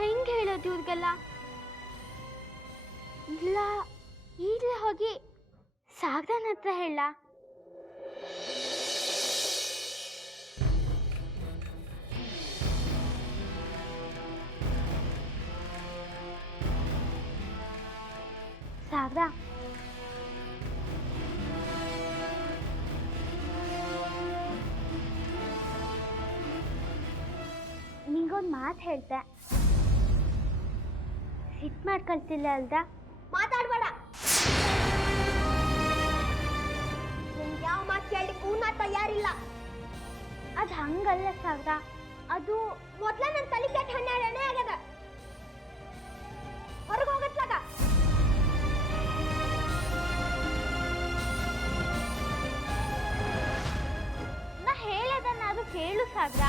ಹೆಂಗೆ ಹೇಳೋದು ಇವ್ರಿಗೆಲ್ಲ? ಇಲ್ಲ, ಈಗಲೇ ಹೋಗಿ ಸಾಗರನ ಹತ್ರ ಹೇಳ. ಸಾಗರ, ನಿಂಗೊಂದು ಮಾತು ಹೇಳ್ತೆ, ಸಿಟ್ಟು ಮಾಡ್ಕೊಳ್ತಿಲ್ಲ ಅಲ್ದ? ಮಾತಾಡ್ಬೇಡ. ನಿಂಗೆ ಯಾವ ಮಾತು ಕೇಳಲಿಕ್ಕೂ ನಾ ತಯಾರಿಲ್ಲ. ಅದು ಹಂಗಲ್ಲ ಸಾಗರ, ಅದು ಮೊದ್ಲ ನನ್ನ ತಲೆ ಕೆಟ್ಟ 12 ಆಗ್ಯದ. ಹೊರಗೆ ಹೋಗತ್ಲಾಗ. ನಾ ಹೇಳೋದನ್ನ ಅದು ಕೇಳು ಸಾಗರ.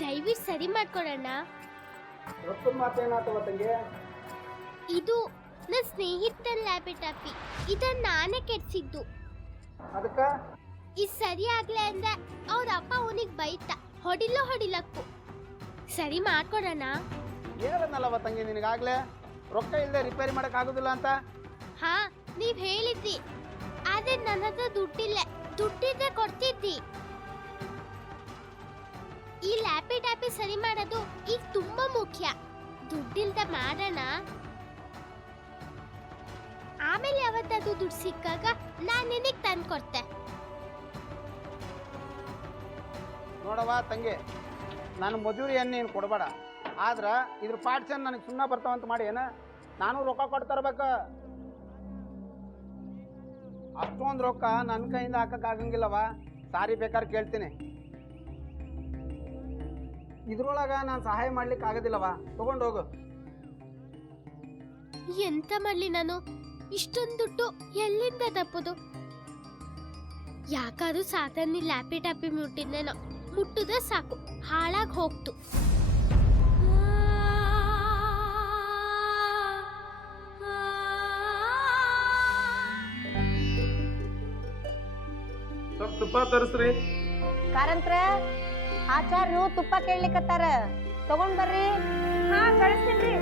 ದಯವಿಟ್ಟು ಸರಿ ಮಾಡ್ಕೊಡೋಣ. ಇದು ನನ್ನ ಸ್ನೇಹಿತನ ಲ್ಯಾಪ್ಟಾಪಿ, ಇದನ್ನ ನಾನೇ ಕೆಡ್ಸಿದ್ದು. ಇದು ಸರಿ ಆಗ್ಲೇ ಅಂದ್ರೆ ಅವ್ರ ಅಪ್ಪ ಅವನಿಗೆ ಬೈತ, ಹೊಡಿಲಕ್ಕೂ. ಸರಿ ಮಾಡ್ಕೊಡೋಣ. ಏನಲ್ಲವ ತಂಗಿ, ನಿನಗಾಗ್ಲೇ ರೊಕ್ಕ ಇಲ್ಲದೆ ರಿಪೇರಿ ಮಾಡಕ್ ಆಗುದಿಲ್ಲ ಅಂತ. ಹಾ, ನೀವ್ ಹೇಳಿದ್ರಿ, ಆದ್ರೆ ನನ್ನ ಹತ್ರ ದುಡ್ಡಿಲ್ಲ. ದುಡ್ಡಿದ್ರೆ ಕೊಡ್ತಿದ್ದಿ. ಈ ಲ್ಯಾಪ್ಟಾಪಿ ಸರಿ ಮಾಡೋದು ಈಗ ತುಂಬಾ ಮುಖ್ಯ. ದುಡ್ಡಿಲ್ದ ಮಾಡೋಣ, ಆಮೇಲೆ ಯಾವತ್ತಾದ್ರೂ ದುಡ್ಡು ಸಿಕ್ಕಾಗ ನಾನು ನಿನಗೆ ತಂದು ಕೊಡ್ತೆ. ನೋಡವ ತಂಗಿ, ನಾನು ಮಜೂರಿಯನ್ನು ನೀನು ಕೊಡಬೇಡ, ಆದ್ರ ಇದ್ರ ಪಾರ್ಟ್ಸ್ ನನಗೆ ಸುಮ್ಮನೆ ಬರ್ತಾವಂತ ಮಾಡಿ ಏನ ನಾನು ರೊಕ್ಕ ಕೊಡ್ತರ್ಬೇಕ. ಅಷ್ಟೊಂದು ರೊಕ್ಕ ನನ್ನ ಕೈಯಿಂದ ಹಾಕಕ್ ಆಗಂಗಿಲ್ಲವ. ಸಾರಿ ಬೇಕಾದ್ರೆ ಕೇಳ್ತೀನಿ. ಇದ್ರೊಳಗ ನಾನು ಸಹಾಯ ಮಾಡ್ಲಿಕ್ಕೆ ಆಗೋದಿಲ್ಲವ, ತಗೊಂಡೋಗು. ಎಂತ ಮಾಡ್ಲಿ ನಾನು? ಇಷ್ಟೊಂದು ದುಡ್ಡು ಎಲ್ಲಿಂದ ತಪ್ಪೋದು? ಯಾಕಾದ್ರೂ ಸಾಕನ್ನಿ ಲ್ಯಾಪ್ಟಾಪಿ ಮುಟ್ಟಿದ್ನೇನೋ, ಮುಟ್ಟಿದ್ರೆ ಸಾಕು ಹಾಳಾಗಿ ಹೋಗ್ತು. ಸ್ವಲ್ಪ ತುಪ್ಪ ತರಿಸ್ರಿ. ಕಾರಂತ್ರ ಆಚಾರ್ಯರು ತುಪ್ಪ ಕೇಳಲಿಕ್ಕತ್ತಾರ, ತಗೊಂಡ್ ಬರ್ರಿ. ಹಾ, ಕಳಿಸ್ತೀನಿ.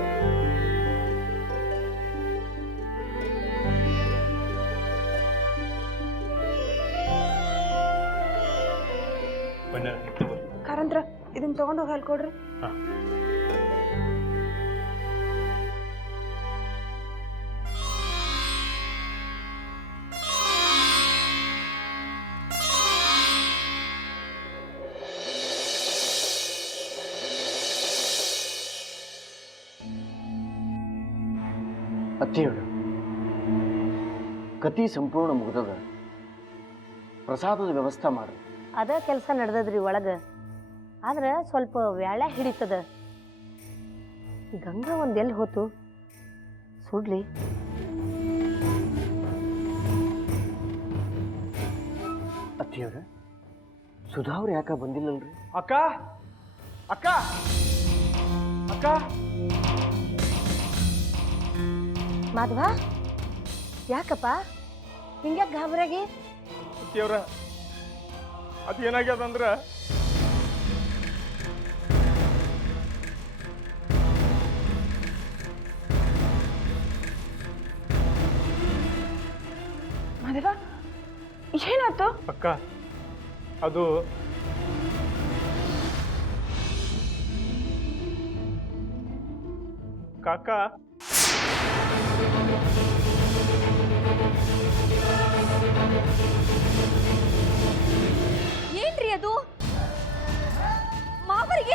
ಕಾರಂತ್ರ ಇದನ್ನ ತಗೊಂಡೋಗಿ ಹೇಳ್ಕೊಡ್ರಿ. ಅತ್ತಿಯವರು ಕತಿ ಸಂಪೂರ್ಣ ಮುಗ್ದದ, ಪ್ರಸಾದದ ವ್ಯವಸ್ಥೆ ಮಾಡಿ. ಅದ ಕೆಲಸ ನಡೆದದ್ರಿ ಒಳಗ, ಆದ್ರೆ ಸ್ವಲ್ಪ ವ್ಯಾಳೆ ಹಿಡಿತದ. ಗಂಗಾ ಒಂದೆಲ್ಲಿ ಹೋತು? ಸುಡ್ಲಿ. ಅತ್ತಿಯವ್ರ, ಸುಧಾವ್ರು ಯಾಕ ಬಂದಿಲ್ಲಲ್ರಿ? ಅಕ್ಕ ಅಕ್ಕ ಅಕ್ಕ ಮಾಧವ, ಯಾಕಪ್ಪ ಹಿಂಗ್ಯಾಕ ಗಾಬರಾಗಿ? ಅತ್ತಿಯವ್ರ, ಅದೇನಾಗ್ಯದಂದ್ರ ಮಾಧವ, ಏನಾಯ್ತು? ಅಕ್ಕ, ಅದು ಕಾಕ ಏನ್ರಿ ಅದು? ಮಾವರಿಗೆ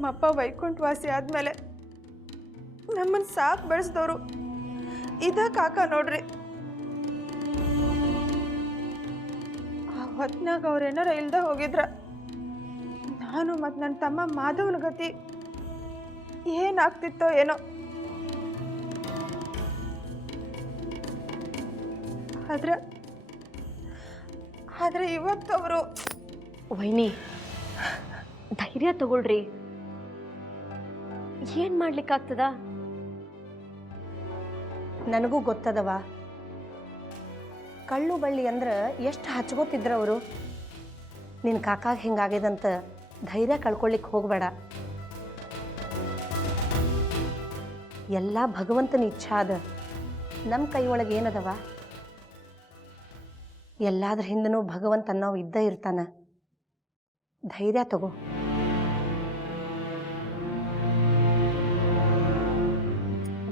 ನಮ್ಮಪ್ಪ ವೈಕುಂಠವಾಸಿ ಆದಮೇಲೆ ನಮ್ಮನ್ನು ಸಾಕು ಬೆಳೆಸಿದವರು ಇದ ಕಾಕ ನೋಡ್ರಿ. ಆ ಹೊತ್ನಾಗ ಅವ್ರೇನಾರ ಇಲ್ದ ಹೋಗಿದ್ರ ನಾನು ಮತ್ತು ನನ್ನ ತಮ್ಮ ಮಾಧವನ ಗತಿ ಏನಾಗ್ತಿತ್ತೋ ಏನೋ. ಆದ್ರೆ ಇವತ್ತು ಅವರು ವೈನಿ ಧೈರ್ಯ ತಗೊಳ್ರಿ. ಏನ್ ಮಾಡ್ಲಿಕ್ಕಾಗ್ತದ? ನನಗೂ ಗೊತ್ತದವ, ಕಳ್ಳು ಬಳ್ಳಿ ಅಂದ್ರೆ ಎಷ್ಟು ಹಚ್ಕೋತಿದ್ರು ಅವರು. ನಿನ್ನ ಕಾಕಾಗ ಹಿಂಗಾಗ್ಯದಂತ ಧೈರ್ಯ ಕಳ್ಕೊಳ್ಳಿಕ್ಕೆ ಹೋಗಬೇಡ. ಎಲ್ಲ ಭಗವಂತನ ಇಚ್ಛಾ ಅದ, ನಮ್ಮ ಕೈ ಒಳಗೆ ಏನದವ? ಎಲ್ಲಾದ್ರ ಹಿಂದನೂ ಭಗವಂತ ನಾವು ಇದ್ದ ಇರ್ತಾನ. ಧೈರ್ಯ ತಗೋ.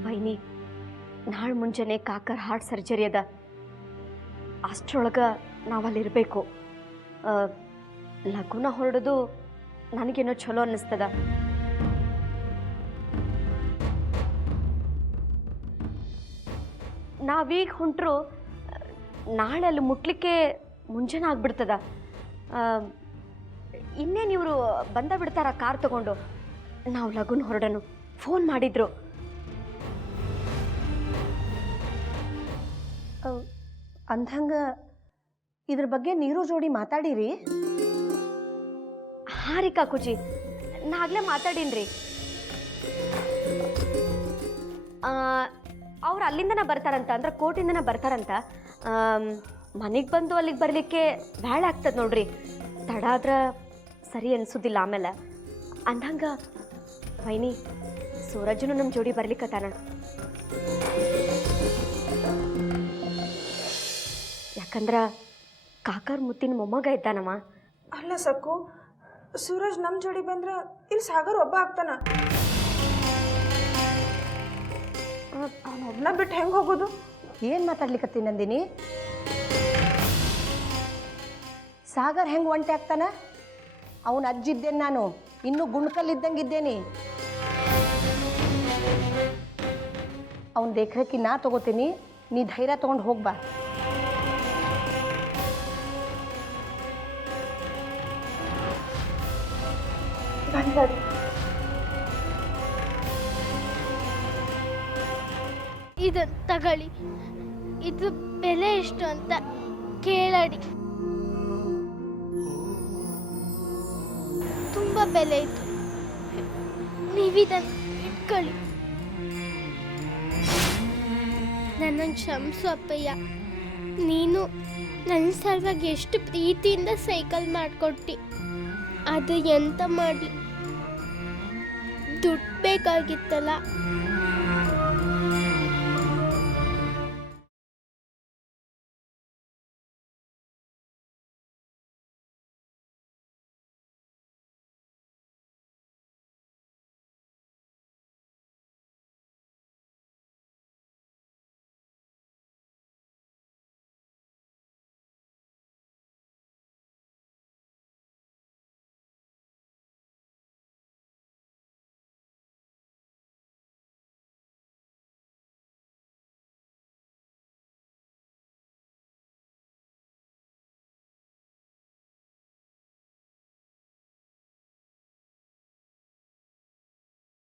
ವೈನಿ, ನಾಳೆ ಮುಂಜಾನೆ ಕಾಕರ್ ಹಾರ್ಟ್ ಸರ್ಜರಿ ಅದ. ಅಷ್ಟರೊಳಗೆ ನಾವಲ್ಲಿರಬೇಕು. ಲಘುನ ಹೊರಡೋದು ನನಗೇನೋ ಚಲೋ ಅನ್ನಿಸ್ತದ. ನಾವೀಗ ಹೊಂಟ್ರು ನಾಳೆ ಅಲ್ಲಿ ಮುಟ್ಲಿಕ್ಕೆ ಮುಂಜಾನೆ ಆಗ್ಬಿಡ್ತದ. ಇನ್ನೇನು ಇವರು ಬಂದ ಬಿಡ್ತಾರ ಕಾರ್ ತಗೊಂಡು. ನಾವು ಲಘುನ ಹೊರಡನು ಫೋನ್ ಮಾಡಿದ್ರು. ಅಂದಂಗ ಇದ್ರ ಬಗ್ಗೆ ನೀರು ಜೋಡಿ ಮಾತಾಡಿರಿ? ಹಾಂ ರೀ ಕಾಕುಜಿ, ನಾ ಆಗ್ಲೇ ಮಾತಾಡೀನ್ರಿ. ಅವ್ರು ಅಲ್ಲಿಂದನೇ ಬರ್ತಾರಂತ, ಅಂದ್ರೆ ಕೋರ್ಟಿಂದನೇ ಬರ್ತಾರಂತ. ಮನೆಗೆ ಬಂದು ಅಲ್ಲಿಗೆ ಬರಲಿಕ್ಕೆ ಭಾಳ ಆಗ್ತದೆ ನೋಡ್ರಿ. ತಡ ಆದ್ರೆ ಸರಿ ಅನ್ಸೋದಿಲ್ಲ ಆಮೇಲೆ. ಅಂದಂಗ ವೈನಿ, ಸೂರಜ್ನು ನಮ್ಮ ಜೋಡಿ ಬರ್ಲಿಕ್ಕತ್ತಾನ. ಯಾಕಂದ್ರೆ ಕಾಕರ್ ಮುತ್ತಿನ ಮೊಮ್ಮಗ ಇದ್ದಾನಮ್ಮ. ಅಲ್ಲ ಸಕ್ಕು, ಸೂರಜ್ ನಮ್ಮ ಜೋಡಿ ಬಂದ್ರೆ ಇಲ್ಲಿ ಸಾಗರ್ ಒಬ್ಬ ಆಗ್ತಾನ. ಅವನೊಬ್ಬನ ಬಿಟ್ಟು ಹೆಂಗೆ ಹೋಗೋದು? ಏನು ಮಾತಾಡ್ಲಿಕ್ಕತ್ತೀನಿ ನಂದಿನಿ? ಸಾಗರ್ ಹೆಂಗೆ ಒಂಟೆ ಆಗ್ತಾನ? ಅವನ ಅಜ್ಜಿದ್ದೇನೆ ನಾನು, ಇನ್ನೂ ಗುಣ್ಕಲ್ಲಿದ್ದಂಗಿದ್ದೇನೆ. ಅವನ ದೇಖ್ರೇಖಿ ನಾ ತಗೋತೀನಿ, ನೀ ಧೈರ್ಯ ತೊಗೊಂಡು ಹೋಗ್ಬಾ. ಇದು ತಗೊಳ್ಳಿ, ಇದು ಬೆಲೆ ಎಷ್ಟು ಅಂತ ಕೇಳಡಿ. ತುಂಬ ಬೆಲೆ ಇತ್ತು, ನೀವಿದನ್ನು ಇಟ್ಕೊಳ್ಳಿ. ನನ್ನನ್ನು ಕ್ಷಮಿಸು ಅಪ್ಪಯ್ಯ. ನೀನು ನನ್ನ ಸಲುವಾಗಿ ಎಷ್ಟು ಪ್ರೀತಿಯಿಂದ ಸೈಕಲ್ ಮಾಡಿಕೊಟ್ಟಿ. ಅದು ಎಂತ ಮಾಡಲಿ, ದುಡ್ಡು ಬೇಕಾಗಿತ್ತಲ್ಲ.